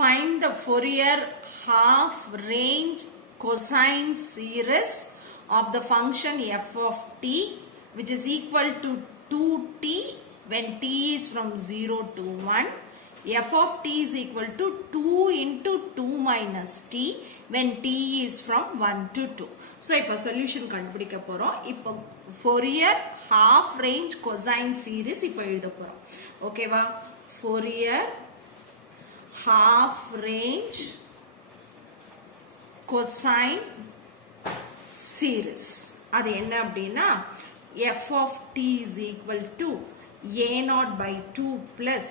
Find the Fourier half range cosine series of the function f of t which is equal to 2t when t is from 0 to 1. F of t is equal to 2 into 2 minus t when t is from 1 to 2. So, இப்போ solution கண்டுபிடிக்க போறோம். இப்போ Fourier half range cosine series இப்போ எழுத போறோம். ஓகேவா? Fourier half range cosine series. அது என்ன அப்படின்னா f of t is equal to a0 by 2 plus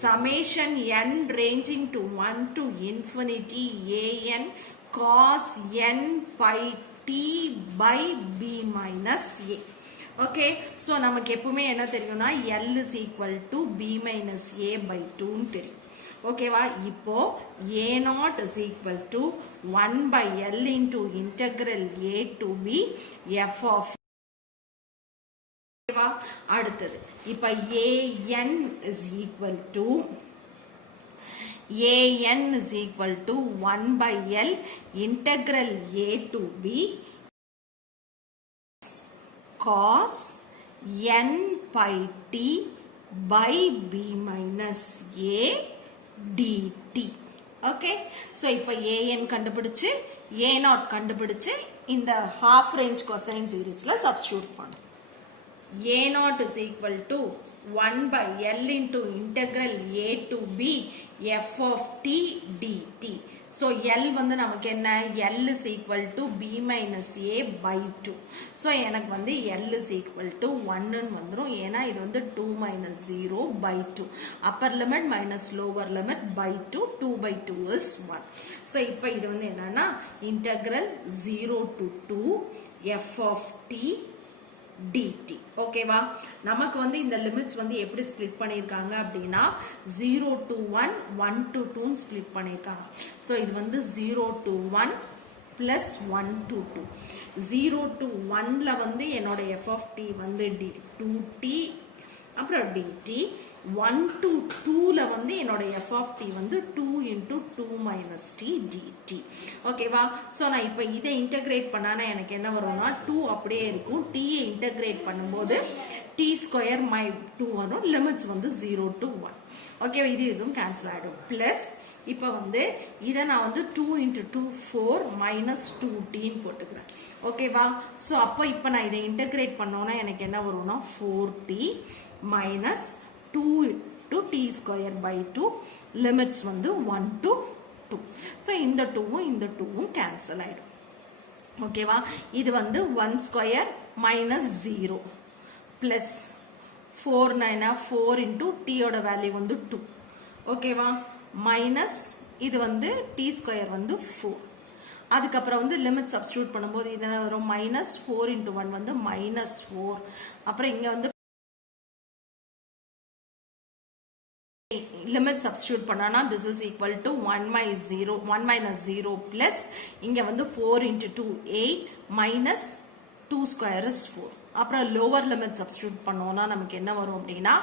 summation n ranging to 1 to infinity an cos n pi t by b minus a. Okay, so நமக்கு எப்பவுமே என்ன தெரியும்னா L is equal to b minus a by 2 தெரியும். ஓகேவா? இப்போ a0 is equal to 1 by L into integral a to b f of அடுத்தது இப்ப an is equal to 1 by L integral a to b cos n pi t by b minus a dt. Okay, so இப்ப an கண்டுபிடிச்சு a0 கண்டுபிடிச்சு இந்த half range cosine seriesல substitute பண்ணு. a0 is equal to 1 by L into integral a to b f of t dt. So, L வந்து நமக்கு என்ன? L is equal to b minus a by 2. So, எனக்கு வந்து L is equal to 1 வந்துரும். ஏனா இது வந்து 2 minus 0 by 2. Upper limit minus lower limit by 2. 2 by 2 is 1. So, இப்ப இது வந்து என்னன்னா integral 0 to 2 f of t dt. ஓகேவா? நமக்கு வந்து இந்த லிமிட்ஸ் வந்து எப்படி ஸ்ப்ளிட் பண்ணிருக்காங்க அப்படின்னா 0 to 1 1 to 2 ஸ்ப்ளிட் பண்ணிருக்காங்க. சோ இது வந்து 0 to 1 plus 1 to 2. 0 to 1ல வந்து என்னோட f of t வந்து 2t அப்புறம் dt. 1 to 2ல வந்து என்னோட f of t வந்து 2 into 2 minus t dt. ஓகேவா? சோ நான் இப்ப இதை இன்டகிரேட் பண்ணானா எனக்கு என்ன வரும்னா 2 அப்படியே இருக்கும். t ஐ இன்டகிரேட் பண்ணும்போது t ஸ்கொயர் my 2 வரும். லிமிட்ஸ் வந்து 0 to 1. ஓகேவா? இது இதுவும் கேன்சல் ஆயிடும். பிளஸ் இப்ப வந்து இதை நான் வந்து 2 into 2 4 minus 2t போட்டுக்கிறேன். ஓகேவா? சோ அப்ப இப்ப நான் இதை இன்டகிரேட் பண்ணோம்னா எனக்கு என்ன வரும்னா 4t minus 2 to t square by 2 limits வந்து 1 to 2. So இந்த 2வும் இந்த 2வும் cancel ஆயிடும். ஓகேவா? இது வந்து 1 square minus 0 plus 4 9 4 into t ஓட வேல்யூ வந்து 2. ஓகேவா? minus இது வந்து t square வந்து 4. அதுக்கப்புறம் வந்து லிமிட் சப்ஸ்டிட்யூட் பண்ணும்போது இது வரும் minus 4 into 1 வந்து minus 4. அப்புறம் இங்க வந்து limit substitute பண்ணானா this is equal to 1 minus 0 plus இங்க வந்து 4 into 2 8 minus 2 square is 4. அப்புறம் lower limit substitute பண்ணோம்னா நமக்கு என்ன வரும் அப்படின்னா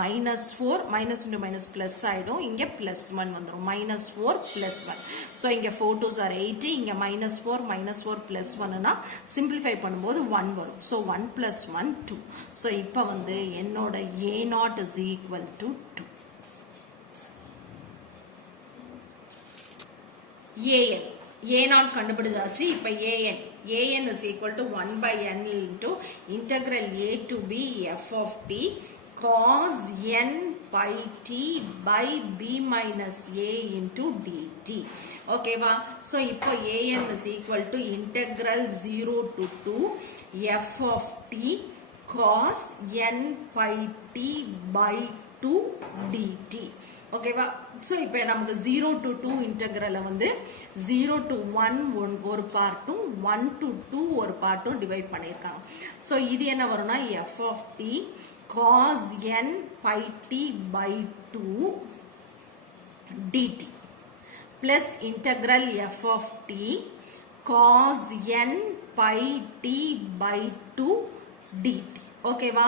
minus 4 minus into minus plus ஆயிடும். இங்க plus 1 வந்துரும். minus 4 plus 1. so இங்க 4 2s are 8. இங்க minus 4 plus 1 னா simplify பண்ணும்போது 1 வரும். so 1 plus 1 2. so இப்ப வந்து என்னோட a0 is equal to 2. a0 கண்டுபிடிச்சாச்சு. இப்ப an is equal to 1 by n into integral a to b f of t cos n pi t by b minus a into dt. ஓகேவா? so இப்போ an is equal to integral 0 to 2 f of t cos n pi t by 2 dt. ஓகேவா? So இப்போ நமக்கு 0 to 2 இன்டகிரலை வந்து 0 to 1 ஒரு பார்ட்டும் 1 to 2 ஒரு பார்ட்டும் divide பண்ணிருக்காங்க. So இது என்ன வரும்னா f of t cos n pi t by 2 dt plus integral f of t cos n pi t by 2 dt. ஓகேவா?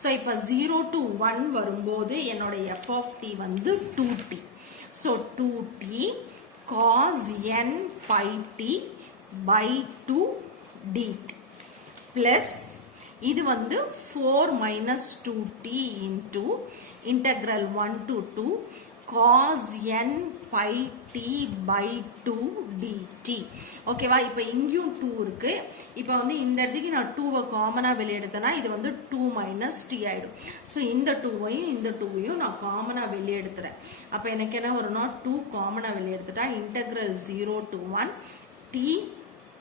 சோ இப்ப 0 to 1 வரும்போது என்னோட f of t வந்து 2t. So 2t cos n pi t by 2 dt plus இது வந்து 4 minus 2t into integral 1 to 2 cos n pi t by 2 dt. ஓகேவா? இப்போ இங்கேயும் 2 இருக்கு. இப்போ வந்து இந்த இடத்துக்கு நான் 2வை காமனா வெளியே எடுத்தேன்னா இது வந்து 2 minus t ஆயிடும். ஸோ இந்த 2வையும் இந்த 2வையும் நான் காமனா வெளியே எடுத்துறேன். அப்போ எனக்கு என்ன வரும்னா 2 காமனா வெளியே எடுத்துட்டா integral 0 to 1 t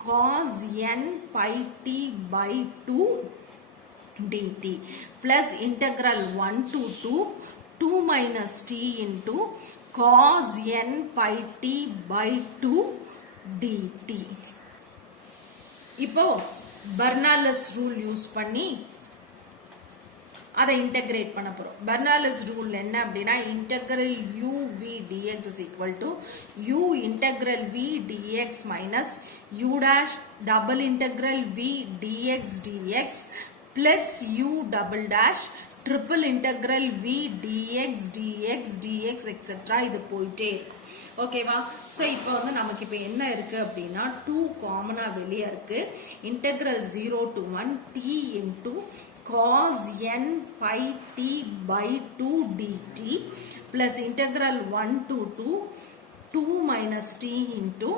cos n pi t by 2 dt plus integral 1 to 2 minus t into cos n pi t by 2 dt. இப்போ Bernoulli's rule யூஸ் பண்ணி அதை இன்டகிரேட் பண்ண போறோம். Bernoulli's rule என்ன அப்படின்னா integral u v dx is equal to u integral v dx minus u dash double integral v dx dx plus u double dash triple integral v dx dx dx etc. இது போயிட்டே இருக்கு. ஓகேவா? So இப்போ வந்து நமக்கு இப்போ என்ன இருக்கு அப்படின்னா 2 காமனா வெளியே இருக்கு. Integral 0 to 1 t into cos n pi t by 2 dt plus integral 1 to 2 minus t into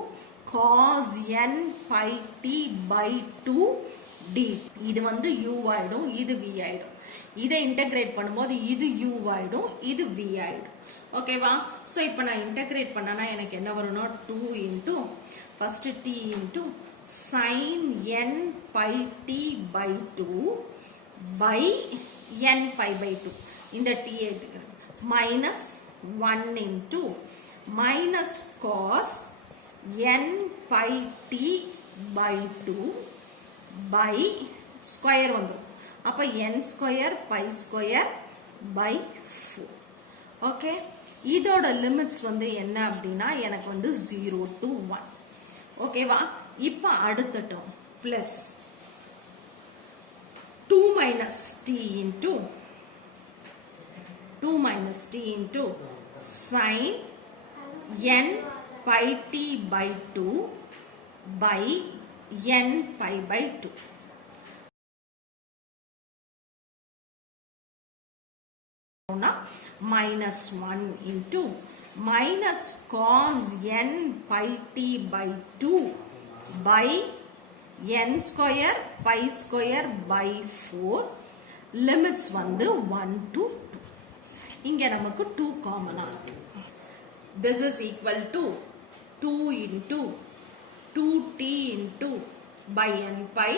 cos n pi t by 2 dt. இது வந்து u ஆயிடும், இது v ஆயிடும். இதை இன்டகிரேட் பண்ணும்போது இது u ஆயிடும், இது v ஆயிடும். ஓகேவா? ஸோ இப்போ நான் இன்டகிரேட் பண்ணனா எனக்கு என்ன வரும்னா 2 into first t into sin n pi t by 2 by n pi by 2 இந்த t எடுத்துக்கிறேன் minus 1 into minus cos n pi t by 2 by square வந்துடும். அப்போ n square by square by 4. Okay, இதோட limits வந்து என்ன அப்படின்னா எனக்கு வந்து 0 to 1. ஓகேவா? இப்போ அடுத்தட்டும் plus 2 minus t into sin n pi t by 2 by n pi by 2. Minus 1 into minus cos n pi t by 2 by n square pi square by 4. Limits வந்து 1 to 2. இங்க நமக்கு 2 காமனா இருக்கு. This is equal to 2 into 2t into by n pi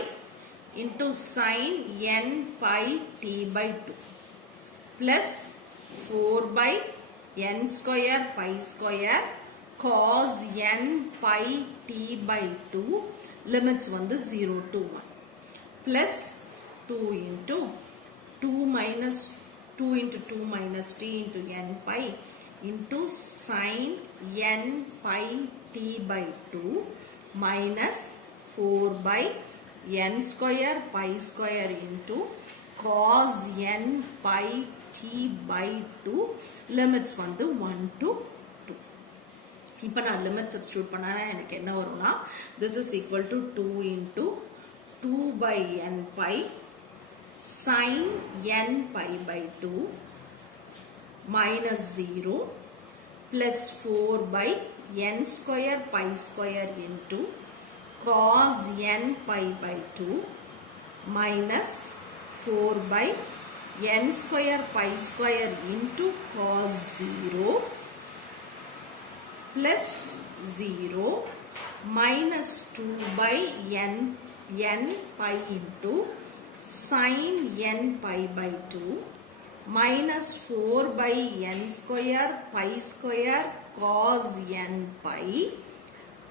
into sin n pi t by 2 plus 4 by n square pi square cos n pi t by 2 limits வந்து 0 to 1 plus 2 into 2 minus 2 into 2 minus t into n pi into sin n pi t by 2 minus 4 by n square pi square into cos n pi t by 2 limits வந்து 1 to 2. இப்போ நான் limit substitute பண்ணா எனக்கு என்ன வரும்னா this is equal to 2 into 2 by n pi sin n pi by 2 minus 0 plus 4 by n square pi square into cos n pi by 2 minus 4 by n square pi square into cos 0 plus 0 minus 2 by n pi into sin n pi by 2 minus 4 by n square pi square cos n pi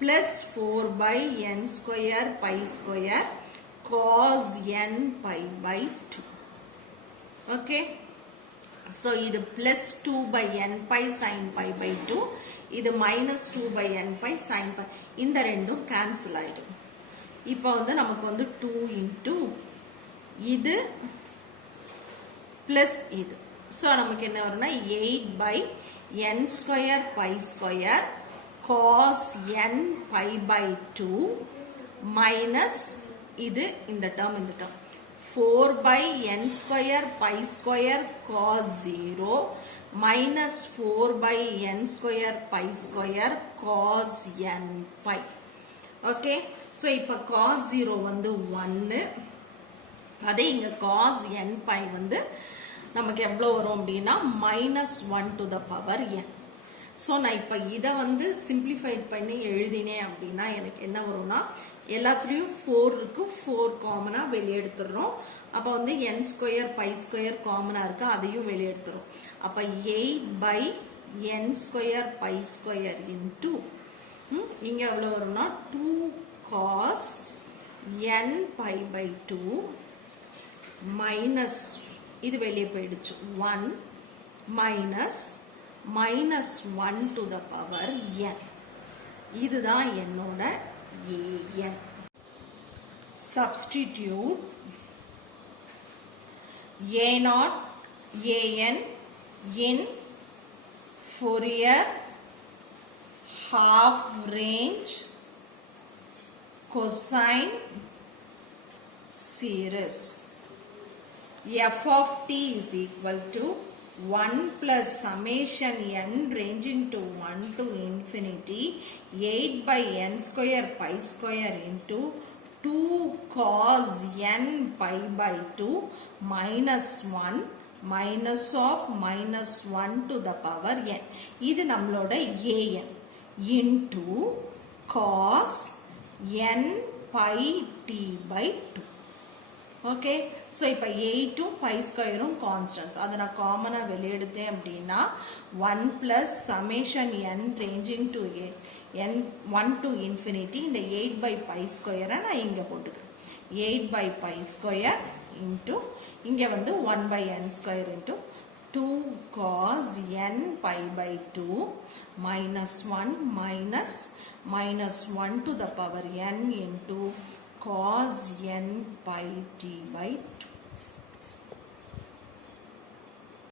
plus 4 by n square pi square cos n pi by 2. Okay, so இது plus 2 by n pi sin pi by 2, இது minus 2 by n pi sin pi, இந்த ரெண்டும் cancel ஆயிடும். இப்போ வந்து நமக்கு வந்து 2 into இது plus இது, so நமக்கு என்ன வரும்னா 8 by n square pi square cos n pi by 2 minus இது இந்த term 4 by n square pi square cos 0 minus 4 by n square pi square cos n pi. Okay, so இப்போ cos 0 வந்து 1, அதே இங்க cos n pi வந்து நமக்கு எவ்வளவு வரும் அப்படின்னா minus 1 to the power n. So நான் இப்போ இதை வந்து சிம்பிளிஃபைட் பண்ணி எழுதினேன் அப்படின்னா எனக்கு என்ன வரும்னா எல்லாத்துலேயும் 4 இருக்கு, 4 காமனாக வெளியே எடுத்துடுறோம். அப்போ வந்து n ஸ்கொயர் பை ஸ்கொயர் காமனாக இருக்கு, அதையும் வெளியே எடுத்துரும். அப்போ 8 by n square by square into இங்கே எவ்வளோ வரும்னா 2 cos n pi by 2 minus இது வெளியே போயிடுச்சு 1 minus minus 1 to the power n. இதுதான் என்னோட an. Substitute a0 an in Fourier half range cosine series. F of t is equal to 1 plus summation n ranging to 1 to infinity 8 by n square pi square into 2 cos n pi by 2 minus 1 minus of minus 1 to the power n. இது நம்மளோட an into cos n pi t by 2. Okay, so இப்போ 8 pi square constants. அதை நான் காமனா வெளியே எடுத்தேன் அப்படின்னா 1 plus summation n ranging to n 1 to infinity இந்த 8 by pi square நான் இங்க போட்டுக்கிறேன். 8 by pi square into இங்க வந்து 1 by n square into 2 cos n pi by 2 minus 1 minus minus 1 to the power n into cos n pi t by 2.